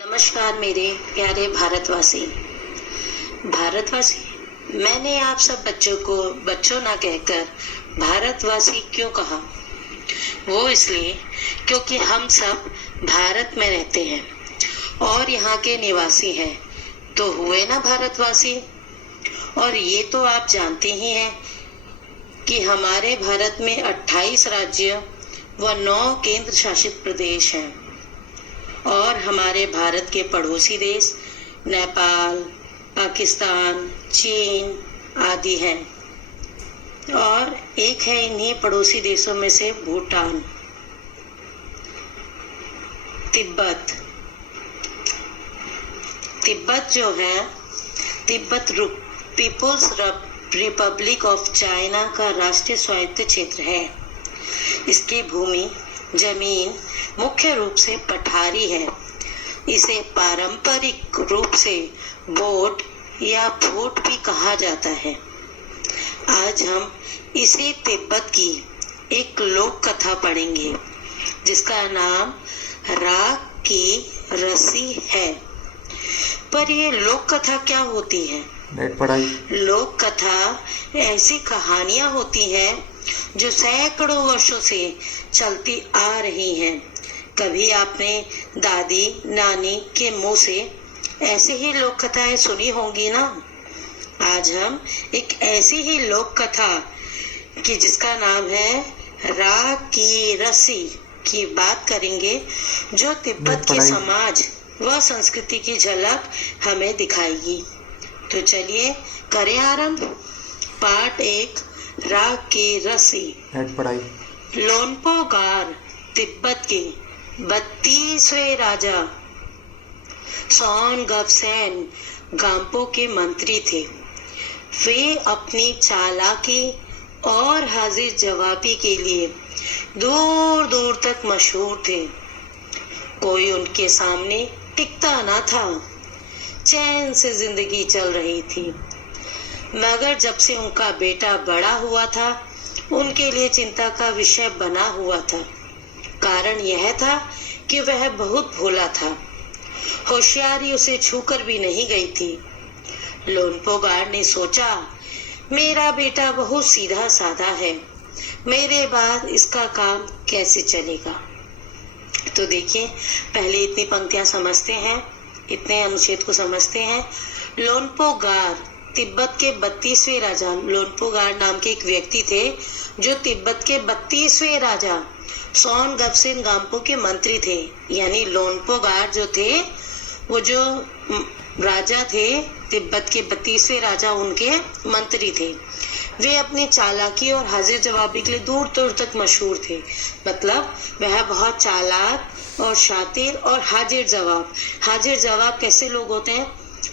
नमस्कार मेरे प्यारे भारतवासी। मैंने आप सब बच्चों को बच्चों ना कहकर भारतवासी क्यों कहा? वो इसलिए क्योंकि हम सब भारत में रहते हैं और यहाँ के निवासी हैं, तो हुए ना भारतवासी। और ये तो आप जानते ही हैं कि हमारे भारत में 28 राज्य व 9 केंद्र शासित प्रदेश हैं और हमारे भारत के पड़ोसी देश नेपाल, पाकिस्तान, चीन आदि हैं और एक है इन्हीं पड़ोसी देशों में से भूटान, तिब्बत जो है, Tibet People's Republic of China का राष्ट्रीय स्वायत्त क्षेत्र है। इसकी भूमि जमीन मुख्य रूप से पठारी है। इसे पारंपरिक रूप से बोट या फूट भी कहा जाता है। आज हम इसी तिब्बत की एक लोक कथा पढ़ेंगे जिसका नाम राख की रस्सी है। पर ये लोक कथा क्या होती है? लोक कथा ऐसी कहानियां होती हैं जो सैकड़ों वर्षों से चलती आ रही हैं। कभी आपने दादी नानी के मुंह से ऐसी ही लोक कथाएं सुनी होंगी ना। आज हम एक ऐसी ही लोक कथा की जिसका नाम है राख की रस्सी की बात करेंगे, जो तिब्बत के समाज व संस्कृति की झलक हमें दिखाएगी। तो चलिए करें आरंभ। पार्ट 1, राख की रस्सी। लोनपो गार तिब्बत के 32वें राजा सोनगवसेन गाम्पो के मंत्री थे। वे अपनी चालाकी और हाजिर जवाबी के लिए दूर दूर तक मशहूर थे। कोई उनके सामने टिकता न था। चैन से जिंदगी चल रही थी, मगर जब से उनका बेटा बड़ा हुआ था उनके लिए चिंता का विषय बना हुआ था। कारण यह था कि वह बहुत भोला था। होशियारी उसे छूकर भी नहीं गई थी। लोनपो गार ने सोचा, मेरा बेटा बहुत सीधा साधा है, मेरे बाद इसका काम कैसे चलेगा? तो देखिए, पहले इतनी पंक्तियां समझते हैं, इतने अनुच्छेद को समझते हैं। लोनपो गार तिब्बत के 32वें राजा, लोनपो गार नाम के एक व्यक्ति थे जो तिब्बत के 32वें राजा सोनगवसेन गाम्पो के मंत्री थे। यानी लोनपो गार जो थे, वो जो राजा थे तिब्बत के 32वें राजा, उनके मंत्री थे। वे अपनी चालाकी और हाजिर जवाबी के लिए दूर दूर तक मशहूर थे। मतलब वह बहुत चालाक और शातिर और हाजिर जवाब कैसे लोग होते हैं?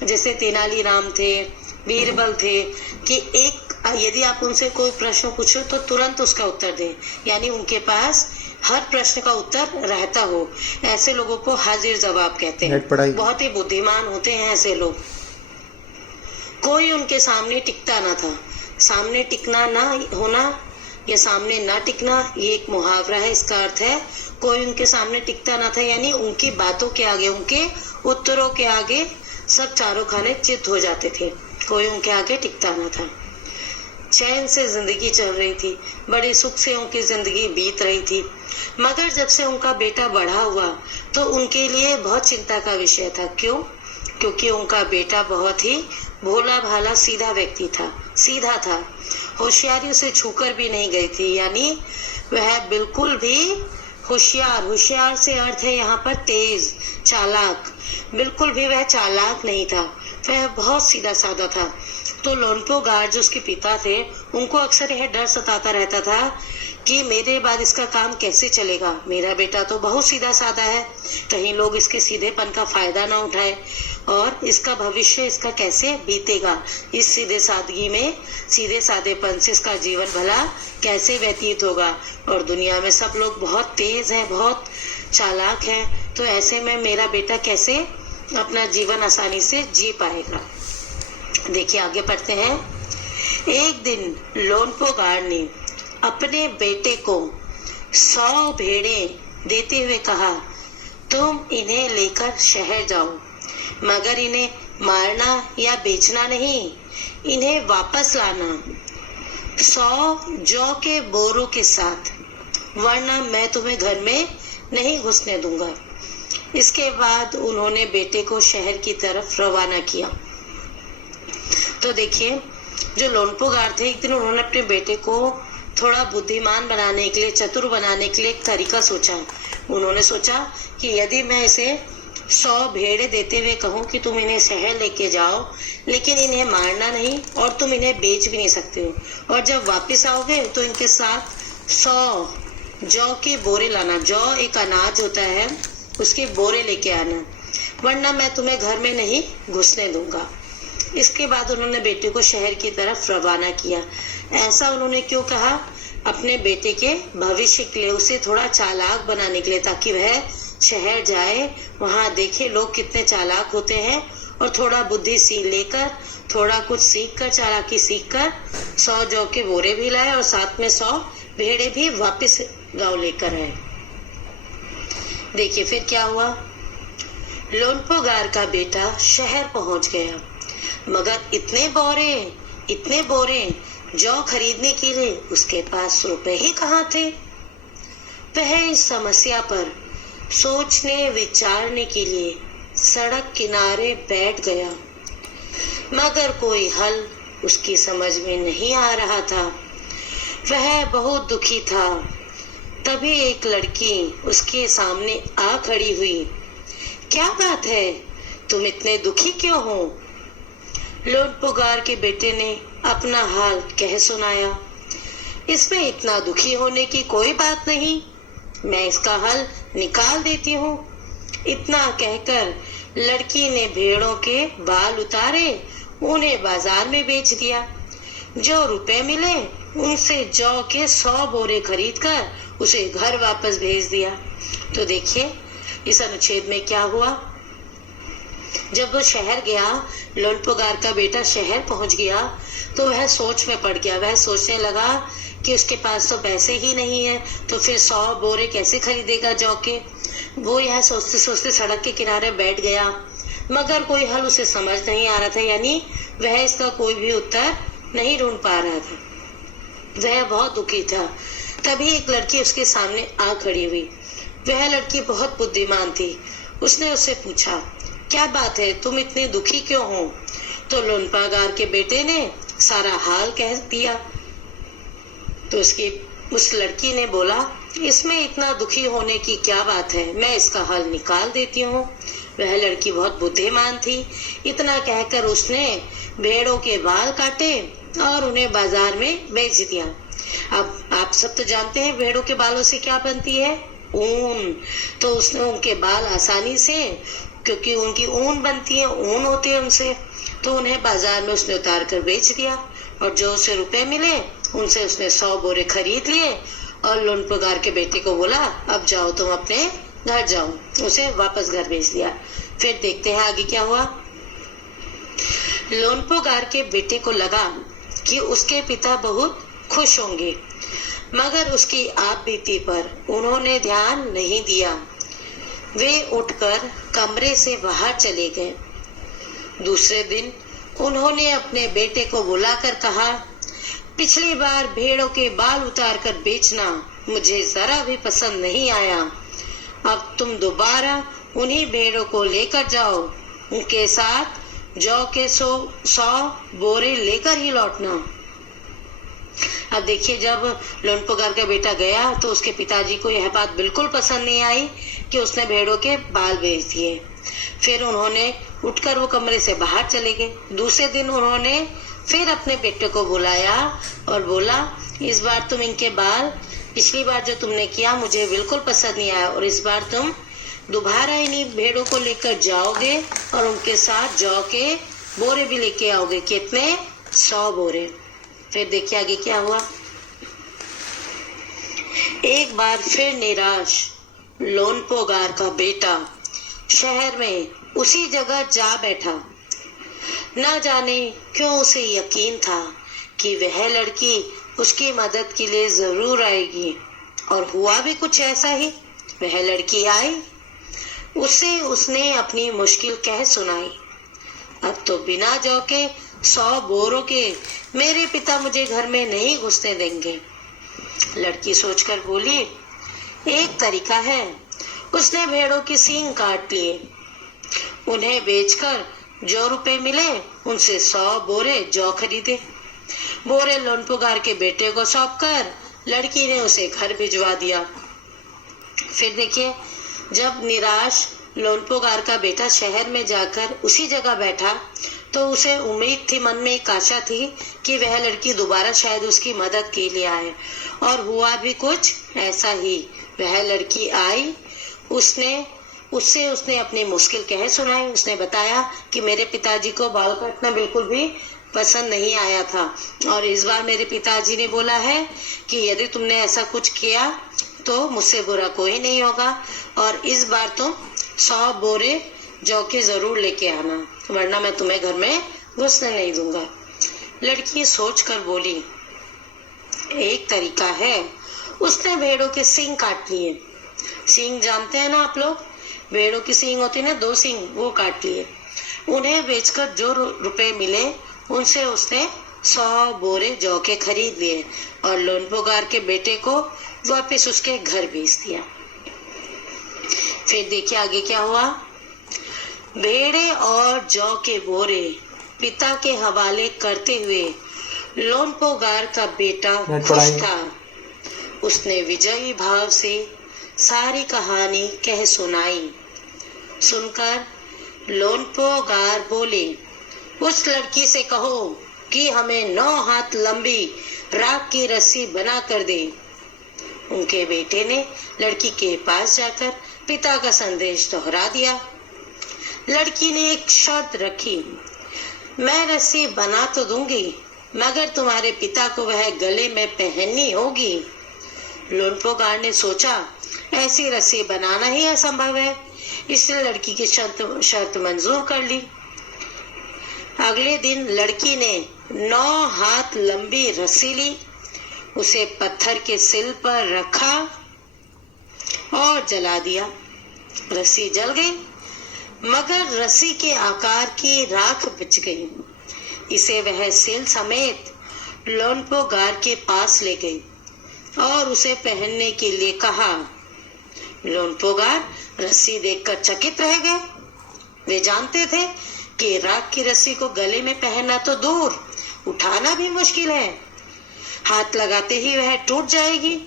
जैसे तेनालीराम थे, बीरबल थे, कि यदि आप उनसे कोई प्रश्न पूछो तो तुरंत उसका उत्तर दें, यानी उनके पास हर प्रश्न का उत्तर रहता हो। ऐसे लोगों को हाजिर जवाब कहते हैं। बहुत ही बुद्धिमान होते हैं ऐसे लोग। कोई उनके सामने टिकता ना था। सामने टिकना ना होना या सामने ना टिकना, ये एक मुहावरा है। इसका अर्थ है कोई उनके सामने टिकता ना था, यानी उनकी बातों के आगे, उनके उत्तरों के आगे सब चारों खाने चित हो जाते थे। कोई उनके आगे टिकता ना था। चैन से जिंदगी चल रही थी, बड़े सुख से उनकी जिंदगी बीत रही थी। मगर जब से उनका बेटा बड़ा हुआ तो उनके लिए बहुत चिंता का विषय था। क्यों? क्योंकि उनका बेटा बहुत ही भोला भाला सीधा व्यक्ति था, सीधा था। होशियारी उसे छूकर भी नहीं गई थी, यानी वह बिल्कुल भी होशियार से अर्थ है यहाँ पर तेज, चालाक। बिल्कुल भी वह चालाक नहीं था, वह बहुत सीधा साधा था। तो लोनपो गार जो उसके पिता थे, उनको अक्सर यह डर सताता रहता था कि मेरे बाद इसका काम कैसे चलेगा। मेरा बेटा तो बहुत सीधा साधा है, कहीं लोग इसके सीधेपन का फायदा ना उठाए और इसका भविष्य इसका कैसे बीतेगा। इस सीधे सादगी में, सीधे साधेपन से इसका जीवन भला कैसे व्यतीत होगा। और दुनिया में सब लोग बहुत तेज हैं, बहुत चालाक हैं, तो ऐसे में मेरा बेटा कैसे अपना जीवन आसानी से जी पाएगा। देखिए आगे पढ़ते हैं। एक दिन लोनपो गार ने अपने बेटे को 100 भेड़ें देते हुए कहा, तुम इन्हें लेकर शहर जाओ, मगर इन्हें मारना या बेचना नहीं, इन्हें वापस लाना 100 जौ के बोरों के साथ, वरना मैं तुम्हें घर में नहीं घुसने दूंगा। इसके बाद उन्होंने बेटे को शहर की तरफ रवाना किया। तो देखिए, जो लोनपोगार थे, एक दिन उन्होंने अपने बेटे को थोड़ा बुद्धिमान बनाने के लिए, चतुर बनाने के लिए एक तरीका सोचा। उन्होंने सोचा कि यदि मैं इसे 100 भेड़ें देते हुए कहूँ कि तुम इन्हें शहर लेके जाओ, लेकिन इन्हें मारना नहीं और तुम इन्हें बेच भी नहीं सकते हो, और जब वापस आओगे तो इनके साथ 100 जौ के बोरे लाना। जौ एक अनाज होता है, उसके बोरे लेके आना, वरना मैं तुम्हें घर में नहीं घुसने दूंगा। इसके बाद उन्होंने बेटे को शहर की तरफ रवाना किया। ऐसा उन्होंने क्यों कहा? अपने बेटे के भविष्य के लिए, उसे थोड़ा चालाक बनाने के लिए, ताकि वह शहर जाए, वहां देखे लोग कितने चालाक होते हैं, और थोड़ा बुद्धि सीख लेकर, थोड़ा कुछ सीख कर, चालाकी सीख कर 100 जौ के बोरे भी लाए और साथ में 100 भेड़े भी वापस गांव लेकर आए। देखिए फिर क्या हुआ। लोनपोगार का बेटा शहर पहुंच गया, मगर इतने बोरे जौ खरीदने के लिए उसके पास रुपए ही कहाँ थे। वह इस समस्या पर सोचने विचारने के लिए सड़क किनारे बैठ गया, मगर कोई हल उसकी समझ में नहीं आ रहा था। वह बहुत दुखी था। तभी एक लड़की उसके सामने आ खड़ी हुई। क्या बात है, तुम इतने दुखी क्यों हो? लोनपोगार के बेटे ने अपना हाल कह सुनाया। इसमें इतना दुखी होने की कोई बात नहीं, मैं इसका हल निकाल देती हूँ। इतना कहकर लड़की ने भेड़ों के बाल उतारे, उन्हें बाजार में बेच दिया। जो रुपए मिले उनसे जौ के 100 बोरे खरीद कर उसे घर वापस भेज दिया। तो देखिए इस अनुच्छेद में क्या हुआ। जब वो शहर गया, लोनपोगार का बेटा शहर पहुंच गया, तो वह सोच में पड़ गया। वह सोचने लगा कि उसके पास तो पैसे ही नहीं है, तो फिर 100 बोरे कैसे खरीदेगा जौ के। वो यह सोचते सोचते सड़क के किनारे बैठ गया, मगर कोई हल उसे समझ नहीं आ रहा था, यानी वह इसका कोई भी उत्तर नहीं ढूंढ पा रहा था। वह बहुत दुखी था। तभी एक लड़की उसके सामने आ खड़ी हुई। वह लड़की बहुत बुद्धिमान थी। उसने उससे पूछा, क्या बात है, तुम इतने दुखी क्यों हो? तो लोनपोगार के बेटे ने सारा हाल कह दिया। तो उस लड़की ने बोला, इसमें इतना दुखी होने की क्या बात है, मैं इसका हल निकाल देती हूँ। वह लड़की बहुत बुद्धिमान थी। इतना कहकर उसने भेड़ों के बाल काटे और उन्हें बाजार में बेच दिया। अब आप सब तो जानते हैं भेड़ों के बालों से क्या बनती है, ऊन। तो उसने उनके बाल आसानी से, क्योंकि उनकी ऊन बनती है, ऊन होती है उनसे, तो उन्हें बाजार में उसने उतार कर बेच दिया, और जो उसे रुपए मिले उनसे उसने 100 बोरे खरीद लिए और लोनपोगार के बेटे को बोला, अब जाओ तुम अपने घर जाओ। उसे वापस घर भेज दिया। फिर देखते हैं आगे क्या हुआ। लोनपोगार के बेटे को लगा कि उसके पिता बहुत खुश होंगे, मगर उसकी आप बीती पर उन्होंने ध्यान नहीं दिया। वे उठकर कमरे से बाहर चले गए। दूसरे दिन उन्होंने अपने बेटे को बुलाकर कहा, पिछली बार भेड़ों के बाल उतार कर बेचना मुझे जरा भी पसंद नहीं आया। अब तुम दोबारा उन्हीं भेड़ों को लेकर जाओ, उनके साथ जौ के 100 बोरे लेकर ही लौटना। अब देखिए, जब लोनपोगार का बेटा गया तो उसके पिताजी को यह बात बिल्कुल पसंद नहीं आई कि उसने भेड़ों के बाल बेच दिए। फिर उन्होंने उठकर वो कमरे से बाहर चले गए। दूसरे दिन उन्होंने फिर अपने बेटे को बुलाया और बोला, इस बार तुम इनके बाल, पिछली बार जो तुमने किया मुझे बिल्कुल पसंद नहीं आया, और इस बार तुम दोबारा इन्हीं भेड़ों को लेकर जाओगे और उनके साथ जौ के बोरे भी लेके आओगे। कितने? 100 बोरे। फिर देखिए आगे क्या हुआ। एक बार फिर निराश लोनपोगार का बेटा शहर में उसी जगह जा बैठा। न जाने क्यों उसे यकीन था कि वह लड़की उसकी मदद के लिए जरूर आएगी, और हुआ भी कुछ ऐसा ही। वह लड़की आई। उसे उसने अपनी मुश्किल कह सुनाई। अब तो बिना जौ के 100 बोरों के मेरे पिता मुझे घर में नहीं घुसने देंगे। लड़की सोचकर बोली, एक तरीका है। उसने भेड़ों के सींग काट लिए, उन्हें बेचकर जो रुपए मिले उनसे 100 बोरे जौ खरीदे। बोरे लोनपुगार के बेटे को सौंपकर लड़की ने उसे घर भिजवा दिया। फिर देखिए, जब निराश लोनपुगार का बेटा शहर में जाकर उसी जगह बैठा तो उसे उम्मीद थी, मन में एक आशा थी कि वह लड़की दोबारा शायद उसकी मदद के लिए आए, और हुआ भी कुछ ऐसा ही। वह लड़की आई, उसने अपनी मुश्किल कह सुनाई। उसने बताया कि मेरे पिताजी को बाल काटना बिल्कुल भी पसंद नहीं आया था, और इस बार मेरे पिताजी ने बोला है कि यदि तुमने ऐसा कुछ किया तो मुझसे बुरा कोई नहीं होगा, और इस बार तुम 100 बोरे जौ के जरूर लेके आना, वरना मैं तुम्हें घर में घुसने नहीं दूंगा। लड़की सोच कर बोली, एक तरीका है। उसने भेड़ों के सींग काट लिए। सींग जानते हैं ना आप लोग, भेड़ों की सींग होती है ना, 2 सींग, वो काट लिए। उन्हें बेचकर जो रुपए मिले उनसे उसने 100 बोरे जौ के खरीद लिए और लोनपुगार के बेटे को वापस उसके घर भेज दिया। फिर देखिए आगे क्या हुआ। भेड़े और जौ के बोरे पिता के हवाले करते हुए लोनपुगार का बेटा खुश था। उसने विजयी भाव से सारी कहानी कह सुनाई। सुनकर लोनपुगार बोले, उस लड़की से कहो कि हमें 9 हाथ लंबी राख की रस्सी बना कर दे। उनके बेटे ने लड़की के पास जाकर पिता का संदेश दोहरा दिया। लड़की ने एक शर्त रखी, मैं रस्सी बना तो दूंगी, मगर तुम्हारे पिता को वह गले में पहननी होगी। लोनपुगार ने सोचा, ऐसी रस्सी बनाना ही असंभव है, इसलिए लड़की की शर्त मंजूर कर ली। अगले दिन लड़की ने 9 हाथ लंबी रस्सी ली, उसे पत्थर के सिल पर रखा और जला दिया। रस्सी जल गई, मगर रस्सी के आकार की राख बच गई। इसे वह सिल समेत लोनपुगार के पास ले गई और उसे पहनने के लिए कहा। लोनपुगार रस्सी देखकर चकित रह गए। वे जानते थे कि राख की रस्सी को गले में पहनना तो दूर, उठाना भी मुश्किल है, हाथ लगाते ही वह टूट जाएगी।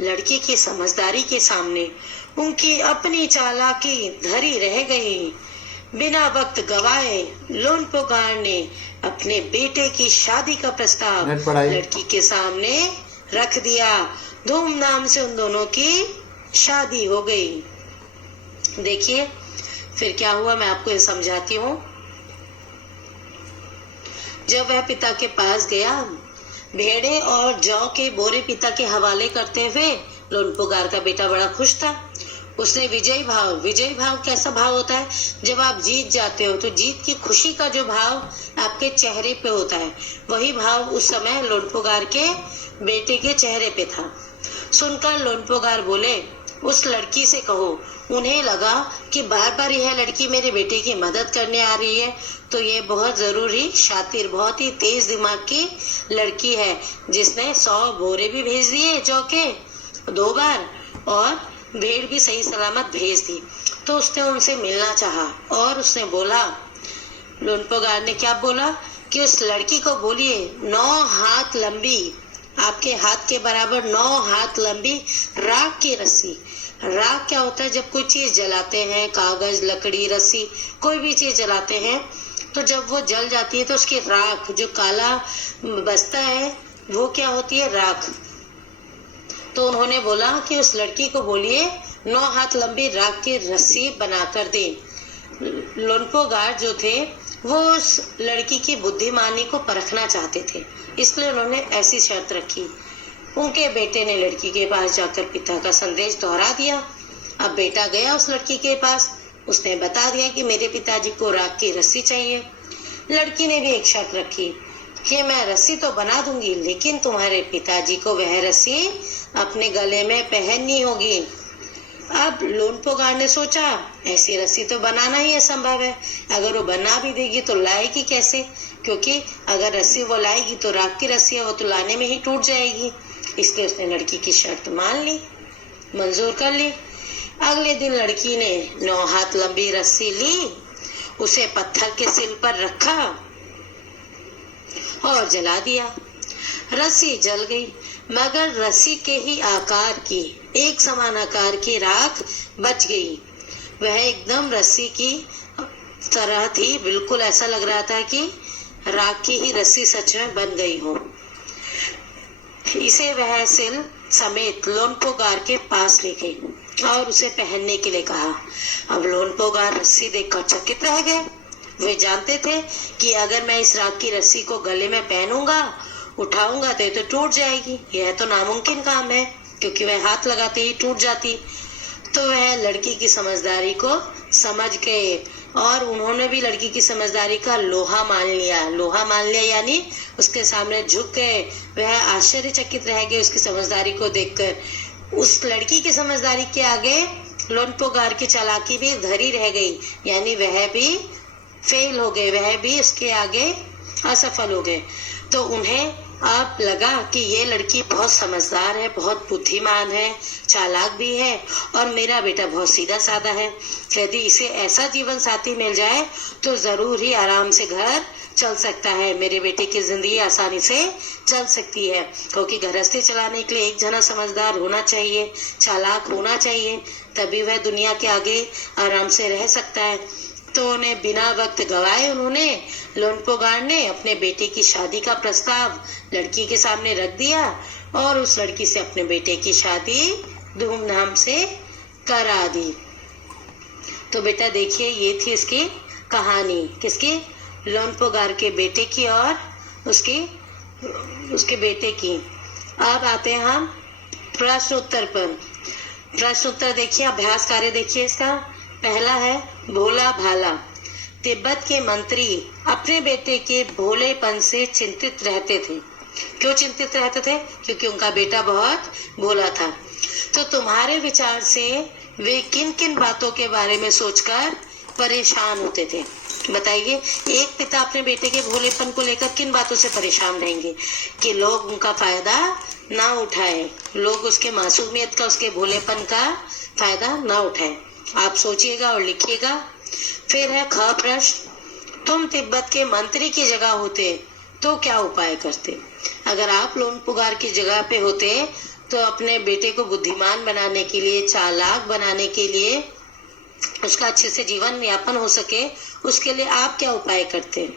लड़की की समझदारी के सामने उनकी अपनी चालाकी धरी रह गई। बिना वक्त गवाए लोनपुगार ने अपने बेटे की शादी का प्रस्ताव लड़की के सामने रख दिया। धूमधाम से उन दोनों की शादी हो गई। देखिए फिर क्या हुआ, मैं आपको ये समझाती हूँ। जब वह पिता के पास गया, भेड़े और जौ के बोरे पिता के हवाले करते हुए लोनपुगार का बेटा बड़ा खुश था। उसने विजयी भाव कैसा भाव होता है, जब आप जीत जाते हो तो जीत की खुशी का जो भाव आपके चेहरे पे होता है, वही भाव उस समय लोनपुगार के बेटे के चेहरे पे था। सुनकर लोनपुगार बोले, उस लड़की से कहो। उन्हें लगा कि बार बार यह लड़की मेरे बेटे की मदद करने आ रही है, तो ये बहुत जरूरी शातिर, बहुत ही तेज दिमाग की लड़की है, जिसने 100 बोरे भी भेज दिए जौ के 2 बार और भेड़ भी सही सलामत भेज दी। तो उसने उनसे मिलना चाहा और उसने बोला, लोनपुगार ने क्या बोला कि उस लड़की को बोलिए 9 हाथ लंबी, आपके हाथ के बराबर 9 हाथ लंबी राख की रस्सी। राख क्या होता है, जब कोई चीज जलाते हैं, कागज, लकड़ी, रस्सी, कोई भी चीज जलाते हैं, तो जब वो जल जाती है तो उसकी राख जो काला बचता है वो क्या होती है, राख। तो उन्होंने बोला कि उस लड़की को बोलिए 9 हाथ लंबी राख की रस्सी बनाकर दे। लोनपुगार जो थे वो उस लड़की की बुद्धिमानी को परखना चाहते थे, इसलिए उन्होंने ऐसी शर्त रखी। उनके बेटे ने लड़की के पास जाकर पिता का संदेश दोहरा दिया। अब बेटा गया उस लड़की के पास, उसने बता दिया कि मेरे पिताजी को राख की रस्सी चाहिए। लड़की ने भी एक शर्त रखी कि मैं रस्सी तो बना दूंगी, लेकिन तुम्हारे पिताजी को वह रस्सी अपने गले में पहननी होगी। अब लोनपोगार ने सोचा ऐसी रस्सी तो बनाना ही असंभव है, अगर वो बना भी देगी तो लाएगी कैसे, क्योंकि अगर रस्सी वो लाएगी तो राख की रस्सी है, वो तो लाने में ही टूट जाएगी। इसलिए उसने लड़की की शर्त मान ली, मंजूर कर ली। अगले दिन लड़की ने 9 हाथ लंबी रस्सी ली, उसे पत्थर के सिल पर रखा और जला दिया। रस्सी जल गई, मगर रस्सी के ही आकार की, एक समान आकार की राख बच गई। वह एकदम रस्सी की तरह थी, बिल्कुल ऐसा लग रहा था कि राख की ही रस्सी सच में बन गई हो। इसे वह सिल समेत लोनपोगार के पास ले गई और उसे पहनने के लिए कहा। अब लोनपोगार रस्सी देखकर चकित रह गए। वे जानते थे कि अगर मैं इस राख की रस्सी को गले में पहनूंगा, उठाऊंगा तो ये तो टूट जाएगी, यह तो नामुमकिन काम है, क्योंकि वह हाथ लगाते ही टूट जाती। तो वह लड़की की समझदारी को समझ गए और उन्होंने भी लड़की की समझदारी का लोहा मान लिया यानी उसके सामने झुक गए। वह आश्चर्यचकित रह गए उसकी समझदारी को देखकर। उस लड़की की समझदारी के आगे लोनपोगार की चालाकी भी धरी रह गई, यानी वह भी फेल हो गए, वह भी उसके आगे असफल हो गए। तो उन्हें अब लगा कि ये लड़की बहुत समझदार है, बहुत बुद्धिमान है, चालाक भी है और मेरा बेटा बहुत सीधा साधा है। यदि इसे ऐसा जीवन साथी मिल जाए तो जरूर ही आराम से घर चल सकता है, मेरे बेटे की जिंदगी आसानी से चल सकती है, क्योंकि गृहस्थी चलाने के लिए एक जना समझदार होना चाहिए, चालाक होना चाहिए, तभी वह दुनिया के आगे आराम से रह सकता है। तो उन्हें बिना वक्त गवाए उन्होंने लोनपोगार ने अपने बेटे की शादी का प्रस्ताव लड़की के सामने रख दिया और उस लड़की से अपने बेटे की शादी धूमधाम से करा दी। तो बेटा देखिए, ये थी इसकी कहानी, किसकी? लोनपोगार के बेटे की और उसके बेटे की। अब आते हैं हम प्रश्न उत्तर पर। प्रश्न उत्तर देखिए, अभ्यास कार्य देखिए इसका। पहला है भोला भाला। तिब्बत के मंत्री अपने बेटे के भोलेपन से चिंतित रहते थे। क्यों चिंतित रहते थे? क्योंकि उनका बेटा बहुत भोला था। तो तुम्हारे विचार से वे किन किन बातों के बारे में सोचकर परेशान होते थे? बताइए, एक पिता अपने बेटे के भोलेपन को लेकर किन बातों से परेशान रहेंगे? कि लोग उनका फायदा ना उठाए, लोग उसके मासूमियत का, उसके भोलेपन का फायदा ना उठाए। आप सोचिएगा और लिखिएगा। फिर है ख प्रश्न, तुम तिब्बत के मंत्री की जगह होते तो क्या उपाय करते? अगर आप लोनपोगार की जगह पे होते तो अपने बेटे को बुद्धिमान बनाने के लिए, चालाक बनाने के लिए, उसका अच्छे से जीवन यापन हो सके, उसके लिए आप क्या उपाय करते?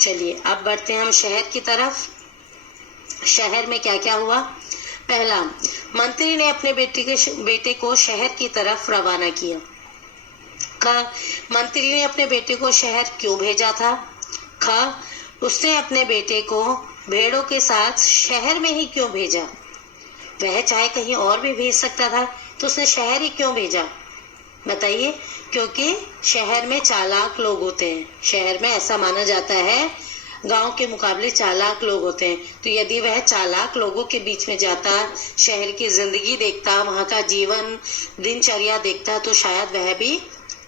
चलिए अब बढ़ते हैं हम शहर की तरफ। शहर में क्या क्या हुआ? पहला, मंत्री ने अपने बेटे को शहर की तरफ रवाना किया। मंत्री ने अपने बेटे को शहर क्यों भेजा था? उसने अपने बेटे को भेड़ों के साथ शहर में ही क्यों भेजा? वह चाहे कहीं और भी भेज सकता था, तो उसने शहर ही क्यों भेजा? बताइए। क्योंकि शहर में चालाक लोग होते हैं, शहर में ऐसा माना जाता है गांव के मुकाबले चालाक लोग होते हैं। तो यदि वह चालाक लोगों के बीच में जाता, शहर की जिंदगी देखता, वहां का जीवन दिनचर्या देखता, तो शायद वह भी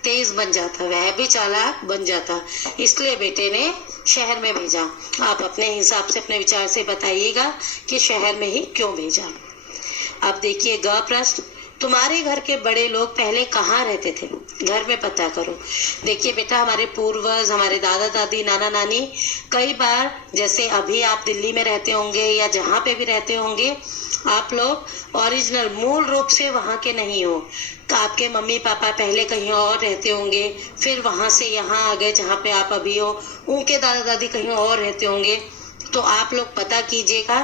तेज बन जाता, वह भी चालाक बन जाता। इसलिए बेटे ने शहर में भेजा। आप अपने हिसाब से, अपने विचार से बताइएगा कि शहर में ही क्यों भेजा। अब देखिए ग प्रश्न, तुम्हारे घर के बड़े लोग पहले कहाँ रहते थे? घर में पता करो। देखिए बेटा, हमारे पूर्वज, हमारे दादा दादी, नाना नानी, कई बार, जैसे अभी आप दिल्ली में रहते होंगे या जहाँ पे भी रहते होंगे, आप लोग ओरिजिनल मूल रूप से वहाँ के नहीं हो। तो आपके मम्मी पापा पहले कहीं और रहते होंगे, फिर वहाँ से यहाँ आ गए जहाँ पे आप अभी हो। उनके दादा दादी कहीं और रहते होंगे। तो आप लोग पता कीजिएगा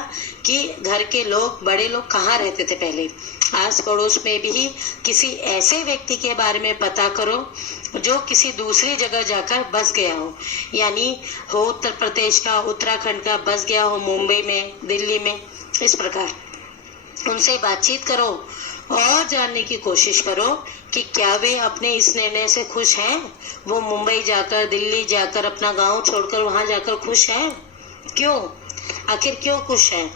कि घर के लोग, बड़े लोग कहाँ रहते थे पहले। आस पड़ोस में भी किसी ऐसे व्यक्ति के बारे में पता करो जो किसी दूसरी जगह जाकर बस गया हो, यानी हो उत्तर प्रदेश का, उत्तराखंड का, बस गया हो मुंबई में, दिल्ली में। इस प्रकार उनसे बातचीत करो और जानने की कोशिश करो कि क्या वे अपने इस निर्णय से खुश हैं। वो मुंबई जाकर, दिल्ली जाकर, अपना गांव छोड़कर वहां जाकर खुश हैं? क्यों? आखिर क्यों खुश हैं?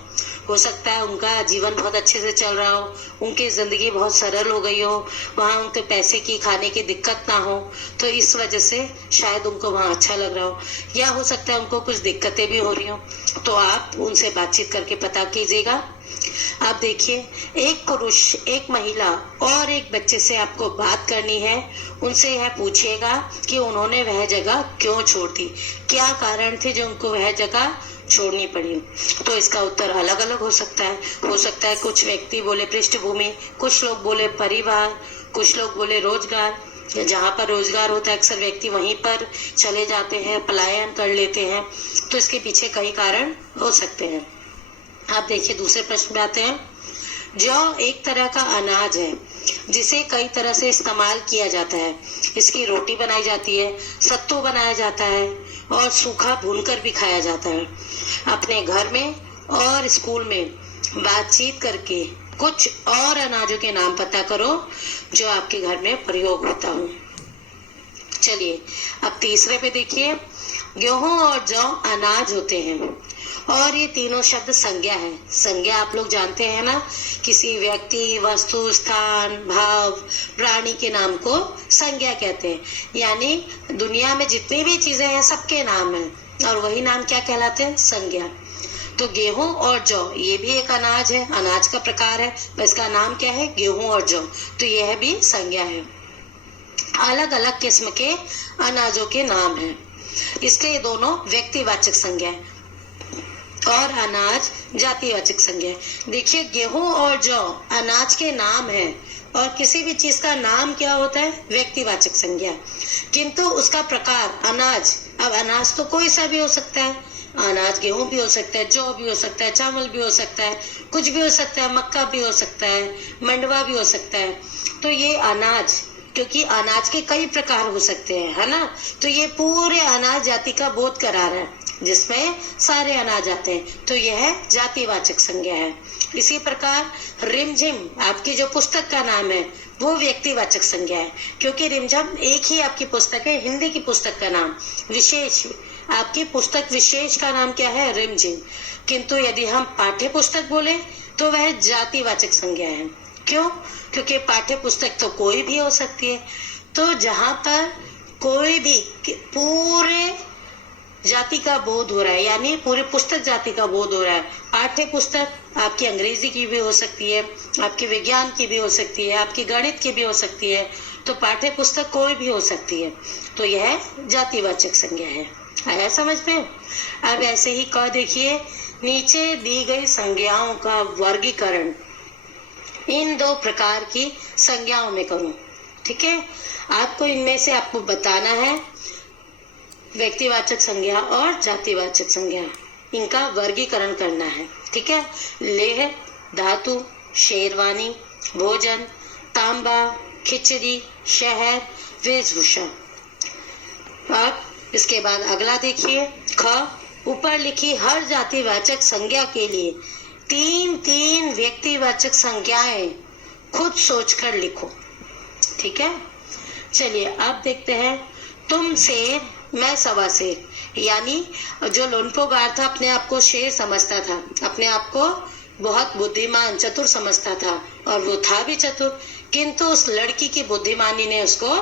हो सकता है उनका जीवन बहुत अच्छे से चल रहा हो, उनकी जिंदगी बहुत सरल हो गई हो, वहाँ उनको पैसे की खाने की दिक्कत ना हो, तो इस वजह से शायद उनको वहाँ अच्छा लग रहा हो। या हो सकता है उनको कुछ दिक्कतें भी हो रही हो, तो आप उनसे बातचीत करके पता कीजिएगा। आप देखिए, एक पुरुष, एक महिला और एक बच्चे से आपको बात करनी है। उनसे यह पूछिएगा कि उन्होंने वह जगह क्यों छोड़ दी, क्या कारण थे जो उनको वह जगह छोड़नी पड़ी। तो इसका उत्तर अलग अलग हो सकता है। हो सकता है कुछ व्यक्ति बोले पृष्ठभूमि, कुछ लोग बोले परिवार, कुछ लोग बोले रोजगार। जहाँ पर रोजगार होता है अक्सर व्यक्ति वहीं पर चले जाते हैं, पलायन कर लेते हैं। तो इसके पीछे कई कारण हो सकते हैं। आप देखिए, दूसरे प्रश्न में आते हैं। जौ एक तरह का अनाज है जिसे कई तरह से इस्तेमाल किया जाता है। इसकी रोटी बनाई जाती है, सत्तू बनाया जाता है और सूखा भूनकर भी खाया जाता है। अपने घर में और स्कूल में बातचीत करके कुछ और अनाजों के नाम पता करो जो आपके घर में प्रयोग होता हो। चलिए अब तीसरे पे देखिए। गेहूं और जौ अनाज होते हैं और ये तीनों शब्द संज्ञा है। संज्ञा आप लोग जानते हैं ना, किसी व्यक्ति, वस्तु, स्थान, भाव, प्राणी के नाम को संज्ञा कहते हैं। यानी दुनिया में जितनी भी चीजें हैं सबके नाम हैं और वही नाम क्या कहलाते हैं, संज्ञा। तो गेहूं और जौ ये भी एक अनाज है, अनाज का प्रकार है, पर इसका नाम क्या है, गेहूं और जौ। तो यह भी संज्ञा है। अलग अलग किस्म के अनाजों के नाम हैं, इसलिए दोनों व्यक्तिवाचक संज्ञा है और अनाज जातिवाचक संज्ञा है। देखिए, गेहूं और जौ अनाज के नाम है और किसी भी चीज का नाम क्या होता है, व्यक्तिवाचक संज्ञा। किंतु उसका प्रकार अनाज, अब अनाज तो कोई सा भी हो सकता है। अनाज गेहूं भी हो सकता है, जौ भी हो सकता है, चावल भी हो सकता है, कुछ भी हो सकता है, मक्का भी हो सकता है, मंडवा भी हो सकता है। तो ये अनाज, क्योंकि अनाज के कई प्रकार हो सकते हैं, है ना, तो ये पूरे अनाज जाति का बोध करा रहा है जिसमें सारे अनाज आते हैं। तो यह जातिवाचक संज्ञा है। इसी प्रकार रिमझिम आपकी जो पुस्तक का नाम है वो व्यक्तिवाचक संज्ञा है, क्योंकि रिमझिम एक ही आपकी पुस्तक है, हिंदी की पुस्तक का नाम। विशेष, आपकी पुस्तक विशेष का नाम क्या है, रिमझिम। किंतु यदि हम पाठ्य पुस्तक बोले तो वह जातिवाचक संज्ञा है। क्यों? क्योंकि पाठ्य पुस्तक तो कोई भी हो सकती है। तो जहां पर कोई भी पूरे जाति का बोध हो रहा है, यानी पूरी पुस्तक जाति का बोध हो रहा है। पाठ्य पुस्तक आपकी अंग्रेजी की भी हो सकती है, आपकी विज्ञान की भी हो सकती है, आपकी गणित की भी हो सकती है। तो पाठ्य पुस्तक कोई भी हो सकती है। तो यह जातिवाचक संज्ञा है। आया समझ में? अब ऐसे ही कह देखिए, नीचे दी गई संज्ञाओं का वर्गीकरण इन दो प्रकार की संज्ञाओं में करो। ठीक है, आपको इनमें से आपको बताना है व्यक्तिवाचक संज्ञा और जातिवाचक संज्ञा, इनका वर्गीकरण करना है। ठीक है, लेह, धातु, शेरवानी, भोजन, तांबा, खिचड़ी, शहर, वेशभूषा। अब इसके बाद अगला देखिए, ख, ऊपर लिखी हर जातिवाचक संज्ञा के लिए तीन तीन व्यक्तिवाचक संज्ञाएं खुद सोचकर लिखो। ठीक है, चलिए अब देखते हैं। तुम शेर, मैं सवा शेर। यानी जो लोनपोगार था अपने आप को शेर समझता था, अपने आप को बहुत बुद्धिमान, चतुर समझता था, और वो था भी चतुर, किंतु उस लड़की की बुद्धिमानी ने उसको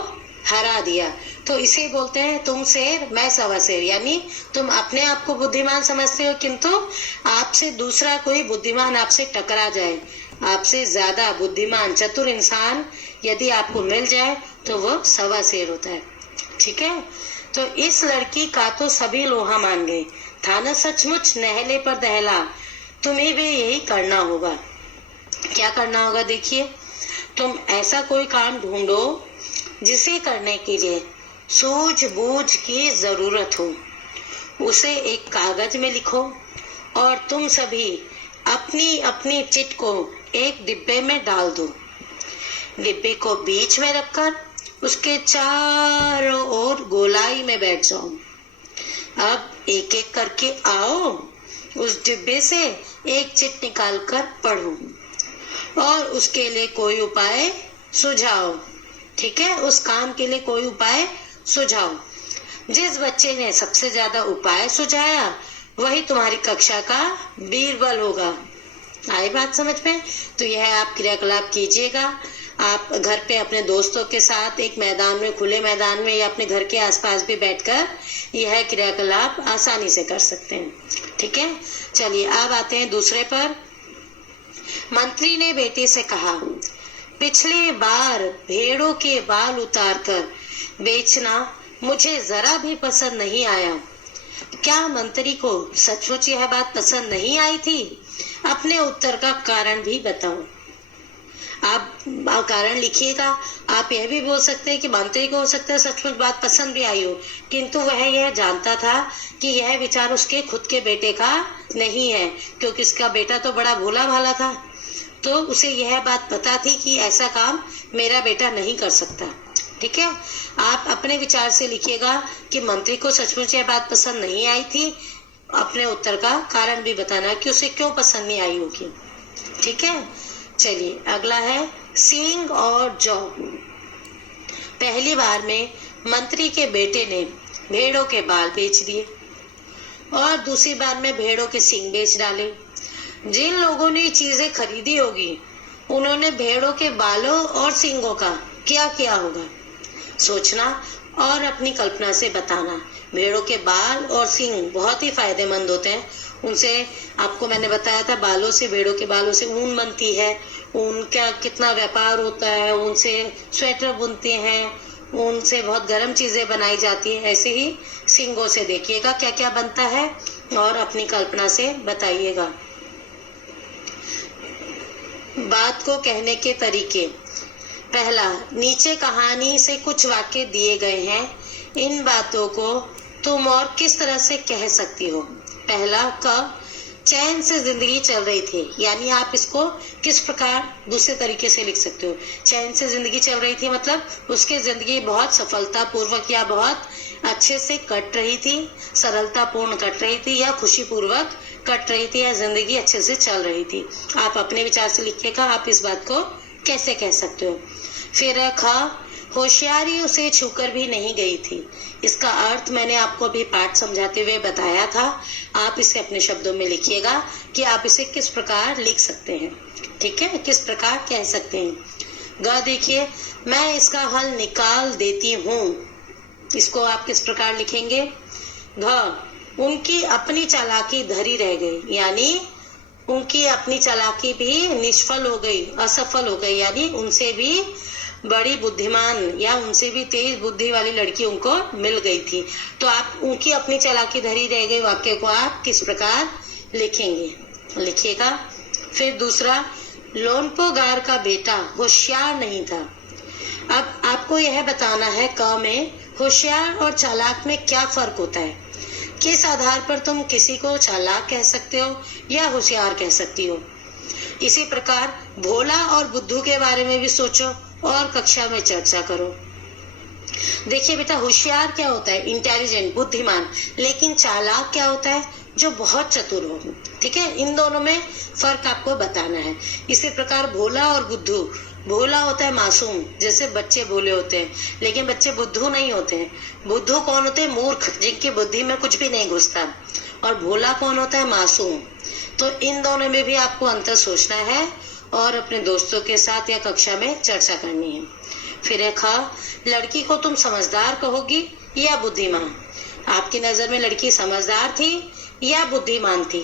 हरा दिया। तो इसे बोलते हैं तुम शेर, मैं सवा शेर। यानी तुम अपने आप को बुद्धिमान समझते हो, किंतु आपसे दूसरा कोई बुद्धिमान आपसे टकरा जाए, आपसे ज्यादा बुद्धिमान चतुर इंसान यदि आपको मिल जाए तो वो सवा शेर होता है। ठीक है, तो इस लड़की का तो सभी लोहा मान गए, था ना सचमुच नहले पर दहला। तुम्हें भी यही करना होगा। क्या करना होगा? देखिए, तुम ऐसा कोई काम ढूंढो जिसे करने के लिए सूझबूझ की जरूरत हो। उसे एक कागज में लिखो और तुम सभी अपनी अपनी चिट को एक डिब्बे में डाल दो। डिब्बे को बीच में रखकर उसके चारों ओर गोलाई में बैठ जाओ। अब एक एक करके आओ, उस डिब्बे से एक चिट निकाल कर पढ़ो और उसके लिए कोई उपाय सुझाओ। ठीक है, उस काम के लिए कोई उपाय सुझाओ। जिस बच्चे ने सबसे ज्यादा उपाय सुझाया वही तुम्हारी कक्षा का बीरबल होगा। आई बात समझ में? तो यह आप क्रियाकलाप कीजिएगा। आप घर पे अपने दोस्तों के साथ एक मैदान में, खुले मैदान में या अपने घर के आसपास भी बैठकर यह क्रियाकलाप आसानी से कर सकते हैं। ठीक है, चलिए अब आते हैं दूसरे पर। मंत्री ने बेटे से कहा, पिछली बार भेड़ों के बाल उतारकर बेचना मुझे जरा भी पसंद नहीं आया। क्या मंत्री को सचमुच यह बात पसंद नहीं आई थी? अपने उत्तर का कारण भी बताओ। आप कारण लिखिएगा। आप यह भी बोल सकते हैं कि मंत्री को हो सकता है सचमुच बात पसंद भी आई हो, किंतु वह यह जानता था कि यह विचार उसके खुद के बेटे का नहीं है, क्योंकि इसका बेटा तो बड़ा भोला भाला था। तो उसे यह बात पता थी कि ऐसा काम मेरा बेटा नहीं कर सकता। ठीक है, आप अपने विचार से लिखिएगा कि मंत्री को सचमुच यह बात पसंद नहीं आई थी। अपने उत्तर का कारण भी बताना कि उसे क्यों पसंद नहीं आई होगी। ठीक है, चलिए अगला है सींग और जौ। पहली बार में मंत्री के बेटे ने भेड़ों के बाल बेच दिए और दूसरी बार में भेड़ों के सींग बेच डाले। जिन लोगों ने ये चीजें खरीदी होगी उन्होंने भेड़ों के बालों और सींगों का क्या किया होगा? सोचना और अपनी कल्पना से बताना। भेड़ों के बाल और सींग बहुत ही फायदेमंद होते हैं। उनसे आपको मैंने बताया था, बालों से, भेड़ों के बालों से ऊन बनती है। ऊन का कितना व्यापार होता है। उनसे स्वेटर बुनते हैं, उनसे बहुत गर्म चीजें बनाई जाती है। ऐसे ही सींगों से देखिएगा क्या क्या बनता है और अपनी कल्पना से बताइएगा। बात को कहने के तरीके। पहला, नीचे कहानी से कुछ वाक्य दिए गए हैं। इन बातों को तुम और किस तरह से कह सकती हो? पहला, कब चैन से जिंदगी चल रही थी, यानी आप इसको किस प्रकार दूसरे तरीके से लिख सकते हो? चैन से जिंदगी चल रही थी मतलब उसकी जिंदगी बहुत सफलता पूर्वक या बहुत अच्छे से कट रही थी, सरलता पूर्ण कट रही थी, या खुशी पूर्वक कट रही थी, या जिंदगी अच्छे से चल रही थी। आप अपने विचार से लिखिएगा आप इस बात को कैसे कह सकते हो। फिर होशियारी उसे छूकर भी नहीं गई थी। इसका अर्थ मैंने आपको अभी पाठ समझाते हुए बताया था। आप इसे अपने शब्दों में लिखिएगा कि आप इसे किस प्रकार लिख सकते हैं। ठीक है, किस प्रकार कह सकते हैं। ग देखिए, मैं इसका हल निकाल देती हूँ। इसको आप किस प्रकार लिखेंगे? घ, उनकी अपनी चालाकी धरी रह गई, यानी उनकी अपनी चालाकी भी निष्फल हो गई, असफल हो गई, यानी उनसे भी बड़ी बुद्धिमान या उनसे भी तेज बुद्धि वाली लड़की उनको मिल गई थी। तो आप उनकी अपनी चालाकी धरी रह गई वाक्य को आप किस प्रकार लिखेंगे? लिखिएगा। फिर दूसरा, लोनपोगार का बेटा होशियार नहीं था। अब आपको यह बताना है क में होशियार और चालाक में क्या फर्क होता है। किस आधार पर तुम किसी को चालाक कह सकते हो या होशियार कह सकती हो। इसी प्रकार भोला और बुद्धू के बारे में भी सोचो और कक्षा में चर्चा करो। देखिए बेटा, होशियार क्या होता है? इंटेलिजेंट, बुद्धिमान। लेकिन चालाक क्या होता है? जो बहुत चतुर हो। ठीक है, इन दोनों में फर्क आपको बताना है। इसी प्रकार भोला और बुद्धू। भोला होता है मासूम, जैसे बच्चे भोले होते हैं, लेकिन बच्चे बुद्धू नहीं होते हैं। बुद्धू कौन होते हैं? मूर्ख, जिनकी बुद्धि में कुछ भी नहीं घुसता। और भोला कौन होता है? मासूम। तो इन दोनों में भी आपको अंतर सोचना है और अपने दोस्तों के साथ या कक्षा में चर्चा करनी है। फिर एक, लड़की को तुम समझदार कहोगी या बुद्धिमान? आपकी नजर में लड़की समझदार थी या बुद्धिमान थी?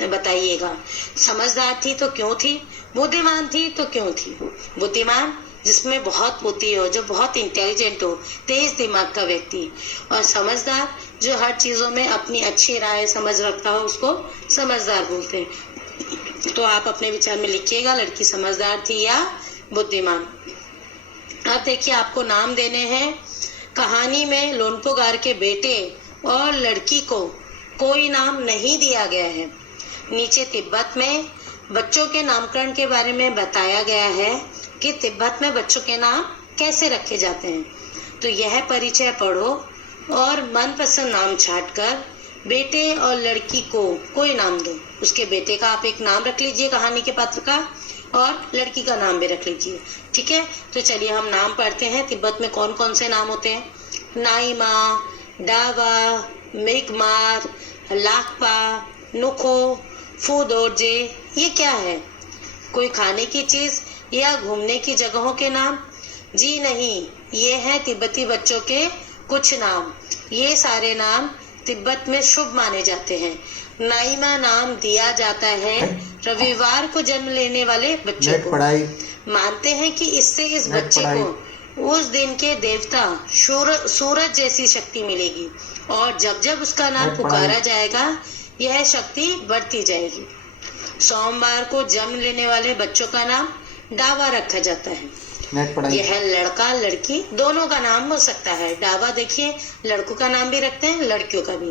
बताइएगा। समझदार थी तो क्यों थी? बुद्धिमान थी तो क्यों थी? बुद्धिमान जिसमें बहुत बुद्धि हो, जो बहुत इंटेलिजेंट हो, तेज दिमाग का व्यक्ति। और समझदार जो हर चीजों में अपनी अच्छी राय समझ रखता हो, उसको समझदार बोलते हैं। तो आप अपने विचार में लिखिएगा लड़की समझदार थी या बुद्धिमान। अब देखिए, आपको नाम देने हैं। कहानी में लोनपोगार के बेटे और लड़की को कोई नाम नहीं दिया गया है। नीचे तिब्बत में बच्चों के नामकरण के बारे में बताया गया है कि तिब्बत में बच्चों के नाम कैसे रखे जाते हैं। तो यह परिचय पढ़ो और मनपसंद नाम छांटकर बेटे और लड़की को कोई नाम दो। उसके बेटे का आप एक नाम रख लीजिए कहानी के पात्र का, और लड़की का नाम भी रख लीजिए। ठीक है, तो चलिए हम नाम पढ़ते हैं। तिब्बत में कौन कौन से नाम होते हैं? नाइमा, डावा, मिगमार, लाकपा, नुखो, फूड और जे, ये क्या है? कोई खाने की चीज या घूमने की जगहों के नाम? जी नहीं, ये हैं तिब्बती बच्चों के कुछ नाम। ये सारे नाम तिब्बत में शुभ माने जाते हैं। नाइमा नाम दिया जाता है रविवार को जन्म लेने वाले बच्चों को। मानते हैं कि इससे इस बच्चे को उस दिन के देवता सूरज जैसी शक्ति मिलेगी और जब जब उसका नाम पुकारा जाएगा यह शक्ति बढ़ती जाएगी। सोमवार को जन्म लेने वाले बच्चों का नाम डावा रखा जाता है। यह लड़का लड़की दोनों का नाम हो सकता है। डावा देखिए, लड़कों का नाम भी रखते हैं, लड़कियों का भी।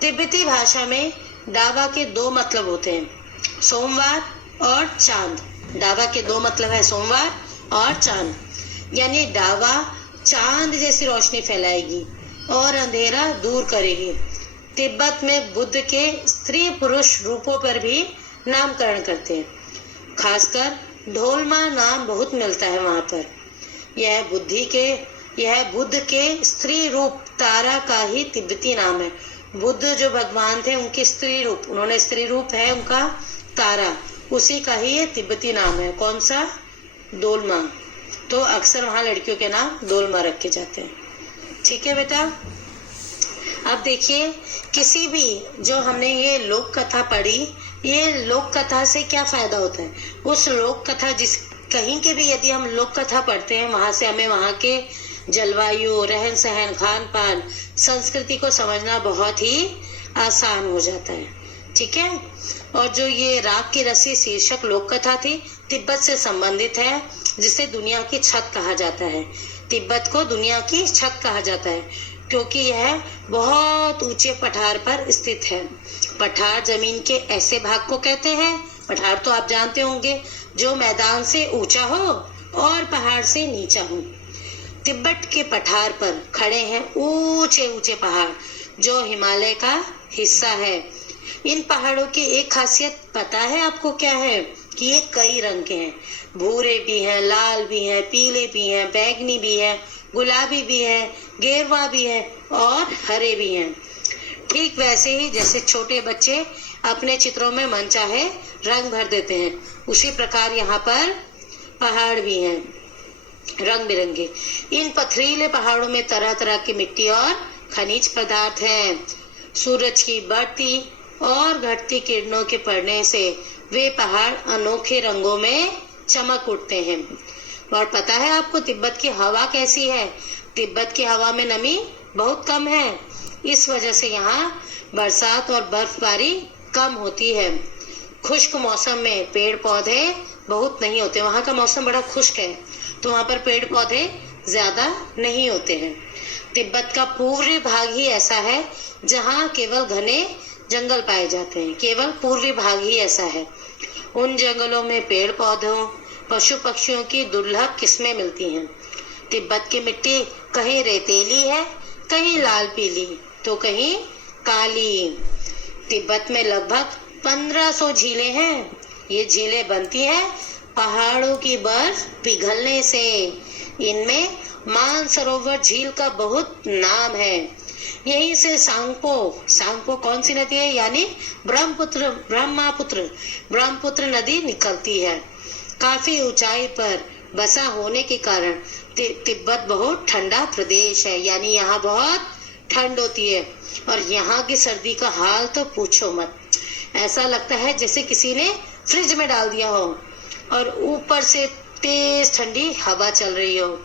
तिब्बती भाषा में डावा के दो मतलब होते हैं, सोमवार और चांद। डावा के दो मतलब है, सोमवार और चांद। यानी डावा चांद जैसी रोशनी फैलाएगी और अंधेरा दूर करेगी। तिब्बत में बुद्ध के स्त्री पुरुष रूपों पर भी नामकरण करते हैं। खासकर ढोलमा नाम बहुत मिलता है वहां पर। यह बुद्ध के स्त्री रूप तारा का ही तिब्बती नाम है। बुद्ध जो भगवान थे उनके स्त्री रूप, उन्होंने स्त्री रूप है उनका तारा, उसी का ही ये तिब्बती नाम है। कौन सा? डोलमा। तो अक्सर वहां लड़कियों के नाम डोलमा रखे जाते हैं। ठीक है बेटा। अब देखिए, किसी भी जो हमने ये लोक कथा पढ़ी, ये लोक कथा से क्या फायदा होता है? उस लोक कथा जिस कहीं के भी यदि हम लोक कथा पढ़ते हैं, वहां से हमें वहां के जलवायु, रहन सहन, खान पान, संस्कृति को समझना बहुत ही आसान हो जाता है। ठीक है। और जो ये राग की रस्सी शीर्षक लोक कथा थी, तिब्बत से संबंधित है, जिसे दुनिया की छत कहा जाता है। तिब्बत को दुनिया की छत कहा जाता है क्योंकि यह बहुत ऊंचे पठार पर स्थित है। पठार जमीन के ऐसे भाग को कहते हैं, पठार तो आप जानते होंगे, जो मैदान से ऊंचा हो और पहाड़ से नीचा हो। तिब्बत के पठार पर खड़े हैं ऊंचे ऊंचे पहाड़ जो हिमालय का हिस्सा है। इन पहाड़ों की एक खासियत पता है आपको क्या है? कि ये कई रंग के हैं। भूरे भी हैं, लाल भी हैं, पीले भी हैं, बैंगनी भी है, गुलाबी भी है, गेरुआ भी है और हरे भी हैं। ठीक वैसे ही जैसे छोटे बच्चे अपने चित्रों में मनचाहे रंग भर देते हैं, उसी प्रकार यहाँ पर पहाड़ भी हैं रंग बिरंगे। इन पथरीले पहाड़ों में तरह तरह की मिट्टी और खनिज पदार्थ हैं। सूरज की बढ़ती और घटती किरणों के पड़ने से वे पहाड़ अनोखे रंगों में चमक उठते हैं। और पता है आपको तिब्बत की हवा कैसी है? तिब्बत की हवा में नमी बहुत कम है। इस वजह से यहाँ बरसात और बर्फबारी कम होती है। खुश्क मौसम में पेड़ पौधे बहुत नहीं होते। वहाँ का मौसम बड़ा खुश्क है, तो वहाँ पर पेड़ पौधे ज्यादा नहीं होते हैं। तिब्बत का पूर्वी भाग ही ऐसा है जहाँ केवल घने जंगल पाए जाते हैं। केवल पूर्वी भाग ही ऐसा है। उन जंगलों में पेड़ पौधों, पशु पक्षियों की दुर्लभ किस्में मिलती हैं। तिब्बत की मिट्टी कहीं रेतीली है, कहीं लाल पीली, तो कहीं काली। तिब्बत में लगभग 1500 झीलें हैं। ये झीलें बनती हैं पहाड़ों की बर्फ पिघलने से। इनमें मानसरोवर झील का बहुत नाम है। यहीं से सांगपो कौन सी नदी है? यानी ब्रह्मपुत्र नदी निकलती है। काफी ऊंचाई पर बसा होने के कारण तिब्बत बहुत ठंडा प्रदेश है, यानी यहाँ बहुत ठंड होती है। और यहाँ की सर्दी का हाल तो पूछो मत। ऐसा लगता है जैसे किसी ने फ्रिज में डाल दिया हो और ऊपर से तेज ठंडी हवा चल रही हो।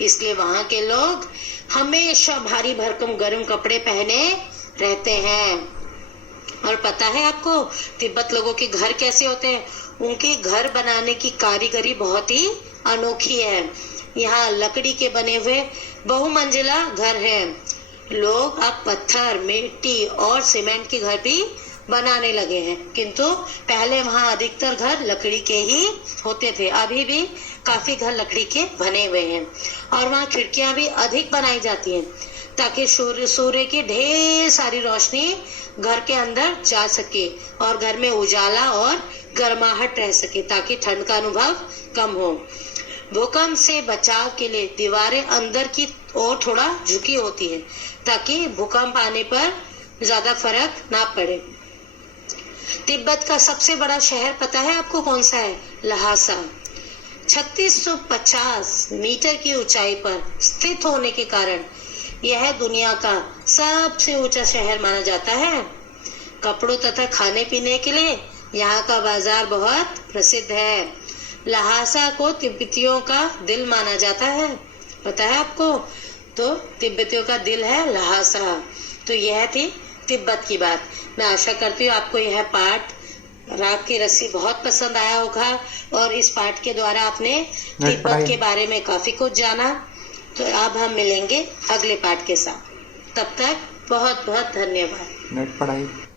इसलिए वहाँ के लोग हमेशा भारी भरकम गर्म कपड़े पहने रहते हैं। और पता है आपको तिब्बत लोगों के घर कैसे होते हैं? उनके घर बनाने की कारीगरी बहुत ही अनोखी है। यहाँ लकड़ी के बने हुए बहुमंजिला घर हैं। लोग अब पत्थर, मिट्टी और सीमेंट के घर भी बनाने लगे हैं, किंतु पहले वहाँ अधिकतर घर लकड़ी के ही होते थे। अभी भी काफी घर लकड़ी के बने हुए हैं और वहाँ खिड़कियां भी अधिक बनाई जाती हैं ताकि सूर्य की ढेर सारी रोशनी घर के अंदर जा सके और घर में उजाला और गर्माहट रह सके, ताकि ठंड का अनुभव कम हो। भूकंप से बचाव के लिए दीवारें अंदर की ओर थोड़ा झुकी होती है ताकि भूकंप आने पर ज्यादा फर्क ना पड़े। तिब्बत का सबसे बड़ा शहर पता है आपको कौन सा है? लहासा। 3650 मीटर की ऊंचाई पर स्थित होने के कारण यह दुनिया का सबसे ऊंचा शहर माना जाता है। कपड़ों तथा खाने पीने के लिए यहाँ का बाजार बहुत प्रसिद्ध है। लहासा को तिब्बतियों का दिल माना जाता है, पता है आपको? तो तिब्बतियों का दिल है लहासा। तो यह थी तिब्बत की बात। मैं आशा करती हूँ आपको यह पाठ राग की रस्सी बहुत पसंद आया होगा और इस पाठ के द्वारा आपने तिब्बत के बारे में काफी कुछ जाना। तो अब हम मिलेंगे अगले पाठ के साथ। तब तक बहुत बहुत धन्यवाद। नेट पढ़ाई।